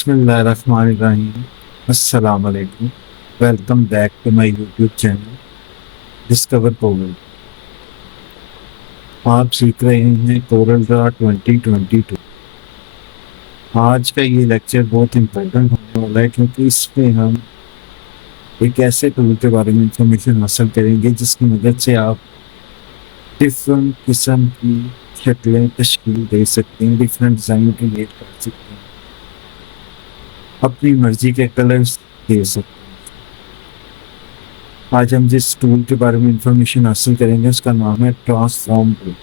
बिस्मिल्लाहिर्रहमानिर्रहीम। अस्सलाम वालेकुम। Welcome back to my YouTube channel Discover Coral. आप सीख रहे हैं कोरल ड्रा 2022। आज का ये लेक्चर बहुत इम्पोर्टेंट होने वाला है क्योंकि इसमें हम एक ऐसे टूल के बारे में इंफॉर्मेशन हासिल करेंगे जिसकी मदद से आप डिफरेंट किस्म की शक्लें तश्कील दे सकते हैं, डिफरेंट डिज़ाइन क्रिएट कर सकते हैं, अपनी मर्जी के कलर्स दे सकते हैं। आज हम जिस टूल के बारे में इंफॉर्मेशन हासिल करेंगे उसका नाम है ट्रांसफॉर्म टूल।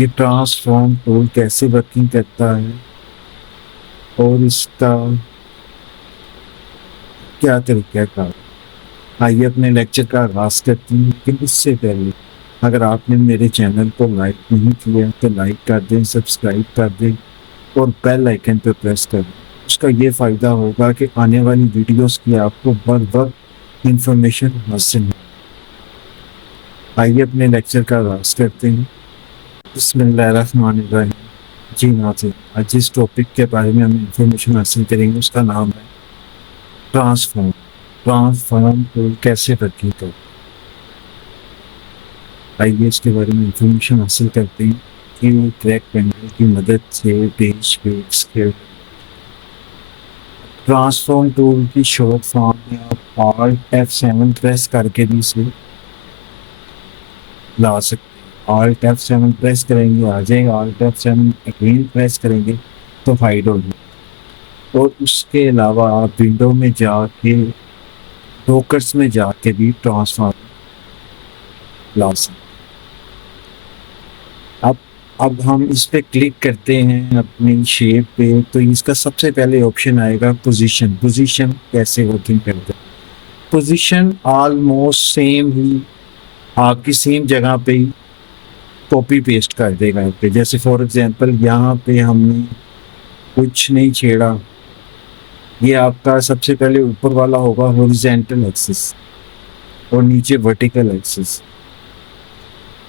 ये ट्रांसफॉर्म टूल कैसे वर्किंग करता है और इसका क्या तरीका है, आइए अपने लेक्चर का आगाज करते हैं। लेकिन उससे पहले अगर आपने मेरे चैनल को लाइक नहीं किया तो लाइक कर दें, सब्सक्राइब कर दें और बेल आइकन पर प्रेस कर दें। उसका ये फ़ायदा होगा कि आने वाली वीडियोस की आपको बर वक्त इंफॉर्मेशन हासिल हो। आइए अपने लेक्चर का आगाज करते हैं। बिस्मिल्लाहिर्रहमानिर्रहीम। जी नाज़रीन, आज जिस टॉपिक के बारे में हम इंफॉर्मेशन हासिल करेंगे उसका नाम है ट्रांसफॉर्म। ट्रांसफॉर्म टूल कैसे वर्किंग करता है, आइए इसके बारे में इंफॉर्मेशन हासिल करते हैं कि वो ट्रैक पैनल की मदद से पेज पे स्केल। ट्रांसफॉर्म टूल की शॉर्ट फॉर्म में आप Alt F7 प्रेस करके भी इसे ला सकते हैं। Alt F7 प्रेस करेंगे आ जाएगा, Alt F7 अगेन प्रेस करेंगे तो हाइड हो जाएगा। और उसके अलावा आप विंडो में जाके डॉकर्स में जाके भी ट्रांसफॉर्म ला सकते हैं। अब हम इस पे क्लिक करते हैं अपनी शेप पे तो इसका सबसे पहले ऑप्शन आएगा पोजीशन। पोजीशन कैसे वर्किंग करते हैं, पोजीशन ऑलमोस्ट सेम ही आपकी सेम जगह पे ही कॉपी पेस्ट कर देगा यहाँ पे। जैसे फॉर एग्जांपल यहाँ पे हमने कुछ नहीं छेड़ा, ये आपका सबसे पहले ऊपर वाला होगा हॉरिजॉन्टल एक्सिस और नीचे वर्टिकल एक्सिस,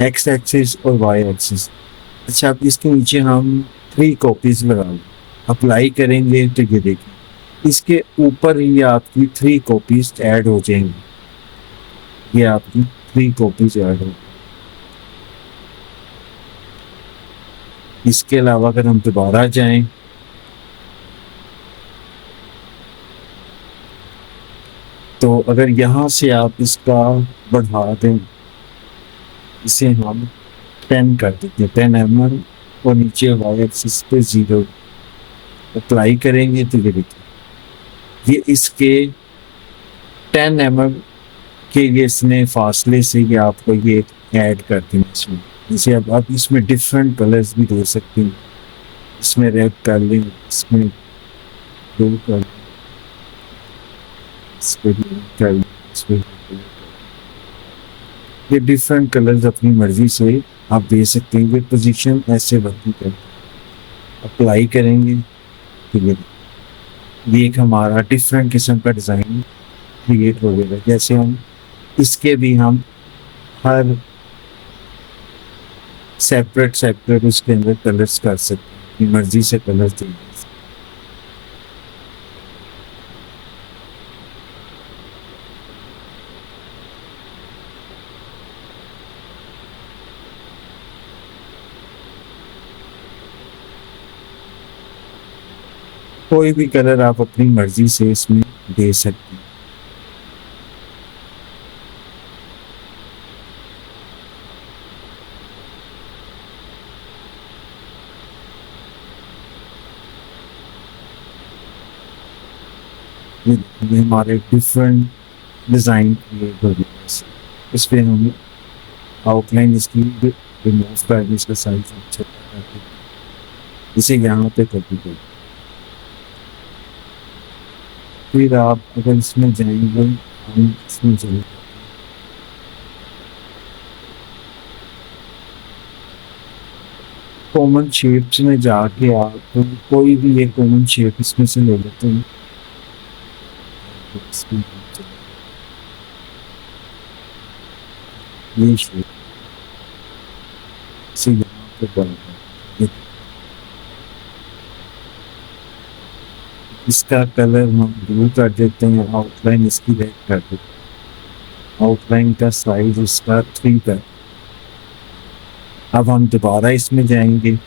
एक्स एक्सिस और वाई एक्सिस। अच्छा, अब इसके नीचे हम 3 कॉपीज लगा लें, अप्लाई करेंगे तो ये देखिए इसके ऊपर ही आपकी 3 कॉपीज ऐड हो जाएंगी। ये आपकी 3 कॉपीज ऐड हो। इसके अलावा अगर हम दोबारा जाएं तो अगर यहाँ से आप इसका बढ़ा दें, इसे हम 10 कर देते हैं, 10 mm और नीचे वाई एक्सिस पे 0 अप्लाई करेंगे तो ये देखिए ये इसके 10 mm के ये इसने फासले से ये आपको ये ऐड कर दें इसमें। जैसे अब आप इसमें डिफरेंट कलर्स भी दे सकते हैं, इसमें रेड कर लें, इसमें ब्लू कर लें, इस पर भी कर लें, इस पर भी कर लें। ये डिफरेंट कलर्स अपनी मर्जी से आप दे सकते हैं। ये पोजीशन ऐसे वर्किंग करते हैं, अप्लाई करेंगे तो ये एक हमारा डिफरेंट किस्म का डिज़ाइन क्रिएट हो गया। जैसे हम इसके भी हम हर सेपरेट उसके अंदर कलर्स कर सकते हैं, अपनी मर्जी से कलर्स दे सकते हैं। कोई भी कलर आप अपनी मर्जी से इसमें दे सकते हैं। ये हमारे डिफरेंट डिज़ाइन क्रिएट हो गए। इस पर हम आउटलाइन इसकी रिमूव कर दें, इसका साइज अच्छा करके इसे यहाँ पे कॉपी कर। फिर आप अगर इसमें जाएंगे, हम इसमें जाएंगे कॉमन शेप्स में जाके आप कोई भी एक कॉमन शेप इसमें से ले लेते हैं। इसमें ये शेप से यहाँ पे बन गया। इसका कलर हम ब्लू कर देते हैं, आउटलाइन इसकी रेड कर देते हैं, आउटलाइन का साइज इसका 3 का। अब हम दोबारा इसमें जाएंगे,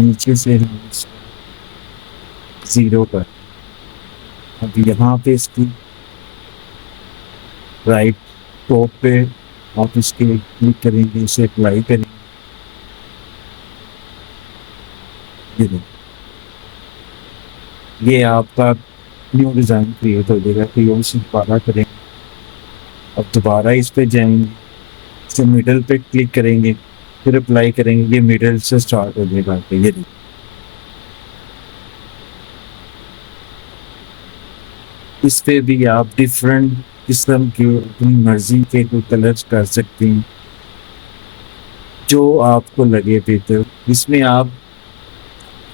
नीचे से हम इसको 0 पर। अब यहाँ पे इसकी राइट टॉप पे आप इसके क्लिक करेंगे, इसे अप्लाई करेंगे, ये देखो, ये आपका न्यू डिज़ाइन क्रिएट हो जाएगा। तो ये उसे दोबारा करेंगे, अब दोबारा इस पे जाएंगे, इसे मिडल पे क्लिक करेंगे, फिर अप्लाई करेंगे, ये मिडल से स्टार्ट हो जाएगा। तो ये देखो, इस पे भी आप डिफरेंट किस्म के अपनी मर्जी के कोई कलर्स कर सकते हैं जो आपको लगे बेहतर। इसमें आप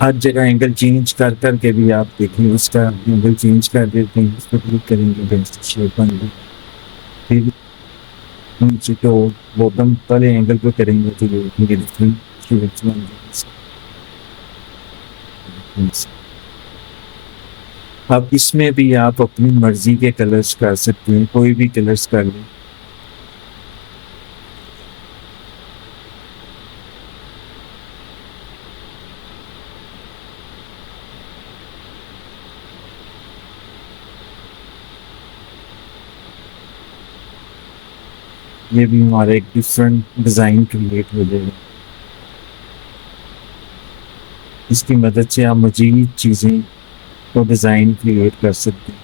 हर जगह एंगल चेंज कर कर के भी आप देखें, उसका एंगल चेंज कर देते हैं, इस पर क्लिक करेंगे, बेस्ट शेप बन गई। फिर नीचे तो बॉटम वाले एंगल पे करेंगे तो ये डिफरेंट शेप्स बन जाएंगे। अब इसमें भी आप अपनी मर्जी के कलर्स कर सकते हैं, कोई भी कलर्स कर लें। ये भी हमारा एक डिफरेंट डिज़ाइन क्रिएट हो जाएगा। इसकी मदद से आप मजीद चीज़ें को डिज़ाइन क्रिएट कर सकते हैं।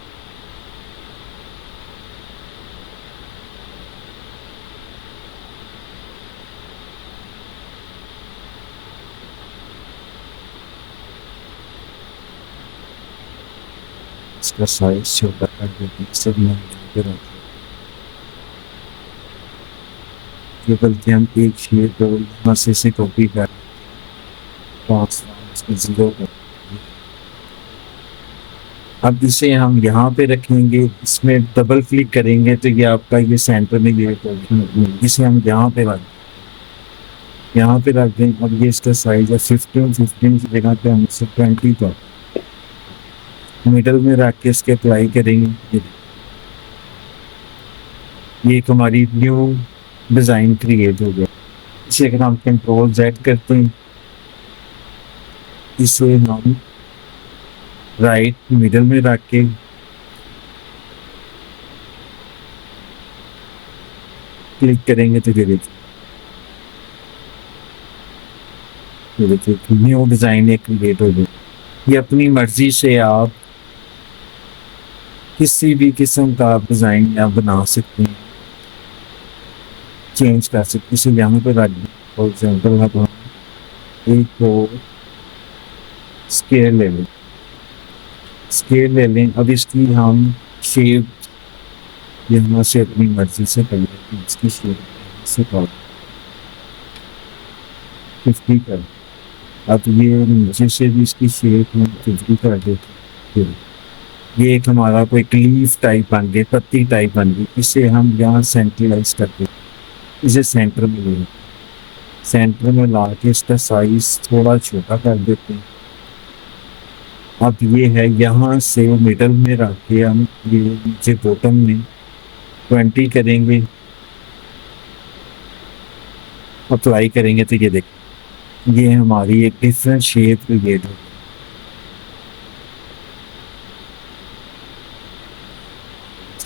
इसका साइज छोटा कर देते हैं, सब हम यहाँ पे रखते हैं। ये बल्कि हम एक शेड को यहाँ से इसे कॉपी कर इसको 0 कर। अब इसे हम यहाँ पे रखेंगे, इसमें डबल क्लिक करेंगे तो ये आपका ये सेंटर में ये इसे हम यहाँ पे रख दें। अब ये इसका साइज है 15 की जगह पे हम इसे 20 पर मिडल में रख के इसके अप्लाई करेंगे। ये एक हमारी न्यू डिज़ाइन क्रिएट हो गया। इसे अगर हम कंट्रोल Z करते हैं, इसे हम राइट मिडल में रख के क्लिक करेंगे तो ये देखिए न्यू डिज़ाइन एक क्रिएट हो गई। ये अपनी मर्जी से आप किसी भी किस्म का डिज़ाइन आप बना सकते हैं, चेंज कर सकते हैं। इसे यहाँ पे रख दें, फॉर एग्जाम्पल अब हम एक और स्केल ले लें। अब इसकी हम शेप यहाँ से अपनी मर्जी से कर लेते हैं, इसकी शेप से 50 कर। अब ये नीचे से भी इसकी शेप हम 50 कर देते हैं। ये एक हमारा कोई लीफ टाइप बन गई, पत्ती टाइप बन गई। इसे हम यहाँ सेंट्रलाइज करते हैं, इसे सेंटर में ले, सेंटर में ला के इसका साइज थोड़ा छोटा कर देते हैं। अब ये है यहाँ से मिडल में रख के हम ये नीचे बॉटम में 20 करेंगे, अप्लाई करेंगे तो ये देखें, ये हमारी एक डिफरेंट शेप क्रिएट हो।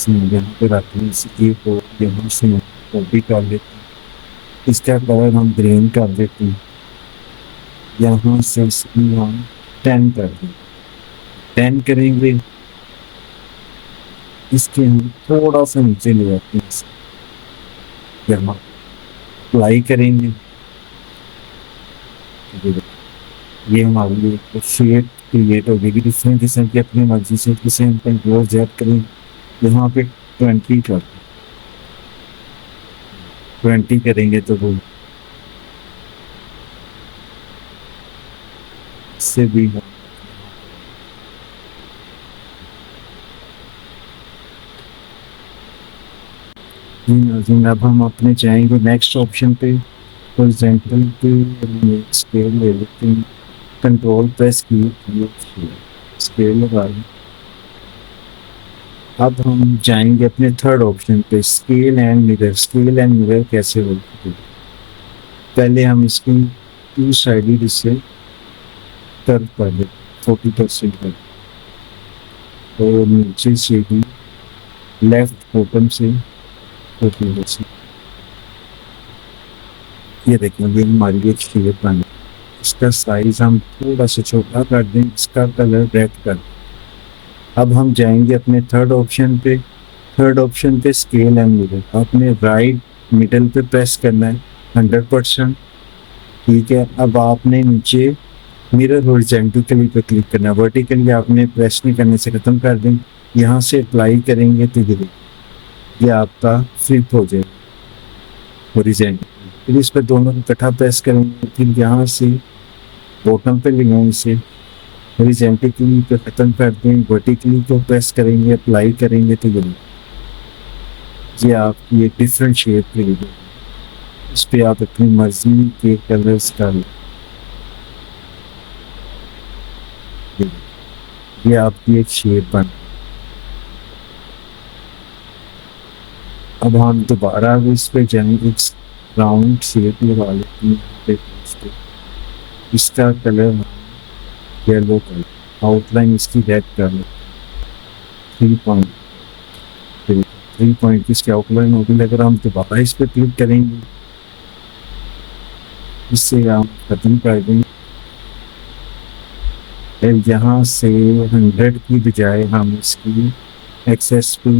यहाँ पे रखने से एक और यहाँ से कॉपी कर लेते हैं, इसका कलर हम ग्रीन कर देते हैं। यहाँ से इसकी हम 10 कर दें, 10 करेंगे, इसके हम थोड़ा सा नीचे ले जाते हैं, यहाँ अप्लाई करेंगे। ये हमारी एक शेप क्रिएट हो गई डिफरेंट किस्म की अपनी मर्जी से। इसे हम कंट्रोल Z करें, यहाँ पे 20 कर 20 करेंगे तो वो इससे भी मार्जिन। अब हम अपने जाएंगे नेक्स्ट ऑप्शन पे, हॉरिजॉन्टल पे स्केल ले लेते हैं, कंट्रोल प्रेस किए, स्केल लगा लें। अब हम जाएंगे अपने थर्ड ऑप्शन पे, scale and mirror. Scale and mirror कैसे होती है, पहले हम इसकी टू साइडेड इससे कर्व कर दें 40% कर, और नीचे से भी लेफ्ट बॉटम से 40%। ये देखें, ये हमारी एक शेप बन, इसका साइज हम थोड़ा सा छोटा कर दें, इसका कलर रेड कर दें। अब हम जाएंगे अपने थर्ड ऑप्शन पे। थर्ड ऑप्शन पे स्केल एंड मिरर, आपने राइट मिडल पे प्रेस करना है 100%। ठीक है, अब आपने नीचे मिरर हॉरिजॉन्टली पे क्लिक करना है, वर्टिकली आपने प्रेस नहीं करने से ख़त्म कर दें। यहाँ से अप्लाई करेंगे तो ये आपका फ्लिप हो जाएगा हॉरिजॉन्टली। फिर इस पर दोनों को इकट्ठा प्रेस करेंगे, फिर यहाँ से बॉटम पे ले आएंगे, इसे हॉरिजॉन्टली पे ख़त्म कर दें, वर्टिकली को प्रेस करेंगे, अप्लाई करेंगे तो ये आपकी एक डिफरेंट शेप ले लेगी। इस पर आप अपनी मर्जी के कलर्स कर, ये आपकी एक शेप बन। अब हम दोबारा इस पे जाएंगे, राउंड शेप लगा लेते हैं, इसका कलर येलो कलर, आउटलाइन इसकी रेड कर लो, 3 पॉइंट, 3 पॉइंट इसकी आउटलाइन होगी। अगर हम दोबारा इस पर क्लिक करेंगे, इससे हम खत्म कर देंगे। यहाँ से 100 की बजाय हम इसकी एक्सेस पे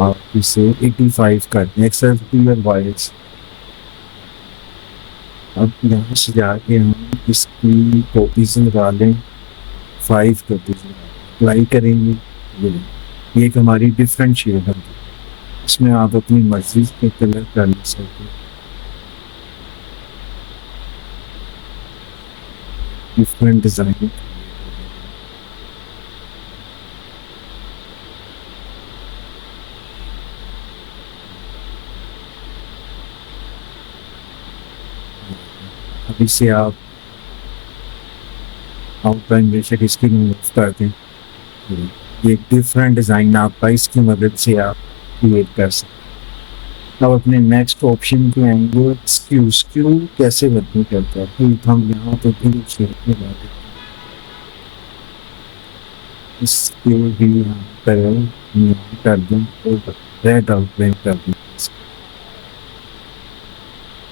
आप इसे 85 कर दें, एक्सेस पी और वाइज। अब यहाँ से जाके हम इसकी कॉपीज लगा लें, 5 कॉपीज अप्लाई करेंगे। ये एक हमारी डिफरेंट शेड है, इसमें आप अपनी मर्जी के कलर कर ले सकते, डिफरेंट डिजाइन। अभी से आप आउटलाइन बेशक इसकी रिमूव कर दें, ये एक डिफरेंट डिज़ाइन आपका इसकी मदद से आप क्रिएट कर सकते। अब अपने नेक्स्ट ऑप्शन पे आएंगे, स्क्यू। स्क्यू कैसे वर्किंग करता है, तो हम यहाँ पे भी शेप में बात स्क्यू भी यहाँ कर दें और रेड आउटलाइन कर दें,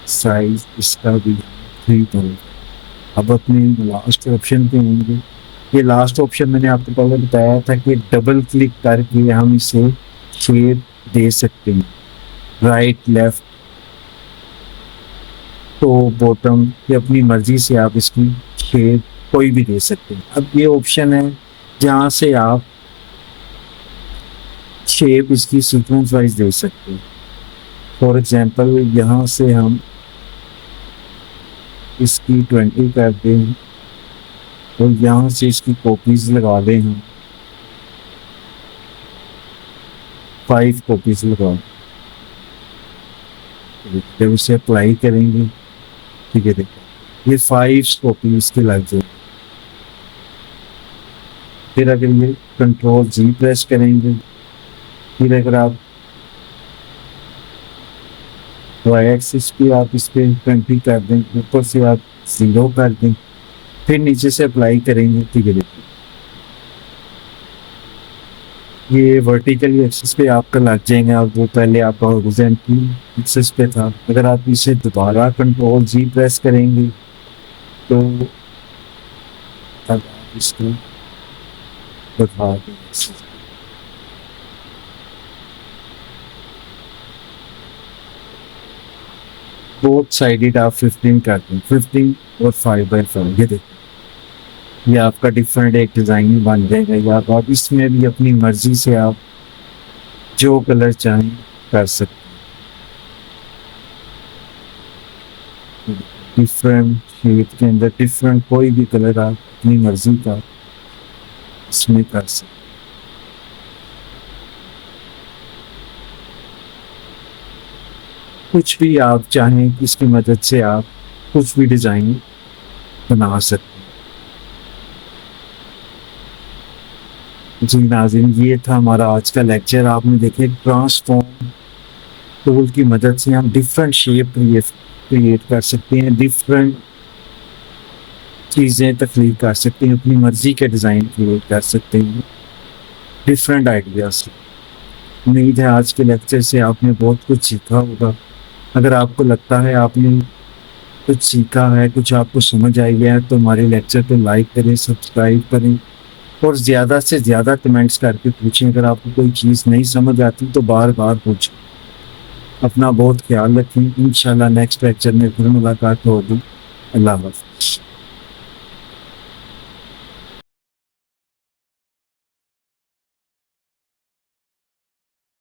साइज इसका भी 3 पॉइंट। अब अपने लास्ट ऑप्शन पे आएंगे, ये लास्ट ऑप्शन मैंने आपको पहले बताया था कि डबल क्लिक करके हम इसे शेप दे सकते हैं, राइट लेफ्ट तो बॉटम, ये अपनी मर्जी से आप इसकी शेप कोई भी दे सकते हैं। अब ये ऑप्शन है जहाँ से आप शेप इसकी सीक्वेंस वाइज दे सकते हैं। फॉर एग्जांपल यहाँ से हम इसकी 20 कर दें और यहाँ से इसकी कॉपीज लगा दें, हम 5 कॉपीज लगा, जब इसे अप्लाई करेंगे ठीक है, देखिए ये 5 कॉपी इसकी लग जाए। फिर अगर ये कंट्रोल जी प्रेस करेंगे, फिर अगर आप वाई एक्सिस पे आप इस पर 20 कर दें, ऊपर से आप 0 कर दें, फिर नीचे से अप्लाई करेंगे ठीक है, देखिए ये वर्टिकल एक्सिस पे आपका लग जाएंगे। आप वो पहले आपका हॉरिजॉन्टल एक्सिस पे था, अगर आप इसे दोबारा कंट्रोल जी प्रेस करेंगे तो अब आप इसको बता दें, बोथ साइडेड आप 15 कर दें, 15 और 5/5, ये देखिए ये आपका डिफरेंट एक डिज़ाइन बन जाएगा। या आप इसमें भी अपनी मर्जी से आप जो कलर चाहें कर सकते हैं, डिफरेंट शेड के अंदर डिफरेंट कोई भी कलर आप अपनी मर्जी का इसमें कर सकते। कुछ भी आप चाहें इसकी मदद से आप कुछ भी डिज़ाइन बना सकते हैं। जी नाज़रीन, ये था हमारा आज का लेक्चर। आपने देखे ट्रांसफॉर्म टूल की मदद से हम डिफरेंट शेप क्रिएट कर सकते हैं, डिफरेंट चीज़ें तख्लीक कर सकते हैं, अपनी मर्ज़ी के डिज़ाइन क्रिएट कर सकते हैं डिफरेंट आइडियाज़। उम्मीद है आज के लेक्चर से आपने बहुत कुछ सीखा होगा। अगर आपको लगता है आपने कुछ सीखा है, कुछ आपको समझ आई है, तो हमारे लेक्चर को लाइक करें, सब्सक्राइब करें और ज़्यादा से ज़्यादा कमेंट्स करके पूछें। अगर आपको कोई चीज़ नहीं समझ आती तो बार-बार पूछें। अपना बहुत ख्याल रखें। इंशाल्लाह नेक्स्ट लेक्चर में फिर मुलाकात होगी। अल्लाह हाफ़िज़।